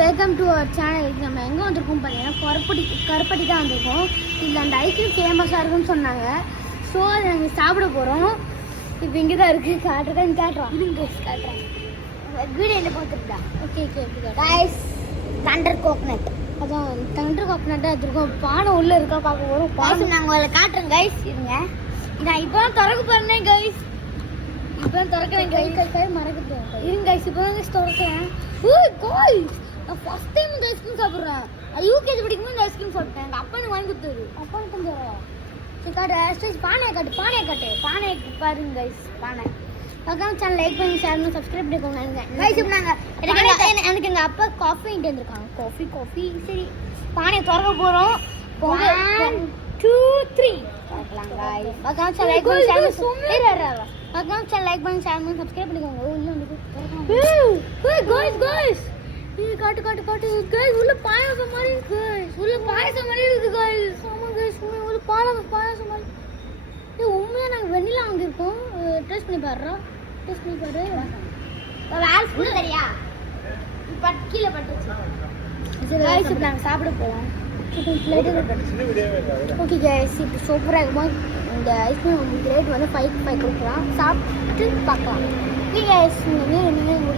Welcome to our channel. நம்ம எங்கே வந்திருக்கோம் பார்த்தீங்கன்னா கருப்பட்டி தான் வந்திருக்கோம். இதில் அந்த ஐஸ்கிரீம் ஃபேமஸாக இருக்குன்னு சொன்னாங்க. ஸோ அதை நாங்கள் சாப்பிட போகிறோம். இப்போ இங்கே தான் இருக்குது. காட்டுறோம் இதுங்க காட்டுறேன். வீடியோவில் பார்த்துருக்கா. Okay guys, thunder coconut. அதான் தண்டர் கோகனட்டாக எடுத்துருக்கோம். பானை உள்ளே இருக்கா பார்க்க போகிறோம். பானை நாங்கள் உங்களை காட்டுறோம் கைஸ். இருங்க, நான் இப்போ தான் திறக்க போகிறேன் கைஸ். இப்போ தான் திறக்கிறேன் கைஸ். மறக்க இருங்க கைஸ், இப்போ தான் திறக்கிறேன். நான் ஃபர்ஸ்ட் டைம் இந்த ஐஸ்கிரீம் சாப்பிட்றேன். யூகேஜி படிக்கும்போது இந்த ஐஸ்கிரீம் சாப்பிட்டேன். எங்கள் அப்பா எனக்கு வாங்கி கொடுத்தாரு. அப்பா எனக்கு தந்துடுறோம். பானையை காட்டு பானை பாருங்க கைஸ். பானை பார்க்காம சேனல் லைக் பண்ணி ஷேர் பண்ணி சப்ஸ்கிரைப் பண்ணிக்கோங்க கைஸ். இப்போ நாங்கள் எனக்கு எங்கள் அப்பா காஃபி வாங்கிட்டு வந்துருக்காங்க. காஃபி சரி, பானையை திறக்க போகிறோம். 1 2 3 பார்க்கலாம் கைஸ். பார்க்காம சேனல் லைக் பண்ணி ஷேர் பண்ணி சப்ஸ்கிரைப் பண்ணிக்கோங்க. உள்ள வந்து கைஸ் காட்டு கைஸ். உள்ள பாயாசம் மாதிரி இருக்கு. கைஸ் ஆமா கைஸ், உள்ள பாயாசம் மாதிரி. உண்மையா நாங்கள் வெண்ணிலா வாங்கியிருக்கோம். டேஸ்ட் பண்ணி பாரு. வேற ஸ்கூல் தெரியா கீழே பட்டுச்சு கைஸ். இப்போ நாங்கள் சாப்பிட போகிறோம். ஓகே கைஸ், இப்போ சூப்பராக இருக்கும்போது இந்த ஐஸ்கிரீம் ரேட் வந்து 5 கொடுக்கலாம். சாப்பிட்டு பார்க்கலாம். ஓகே கைஸ், நீங்கள்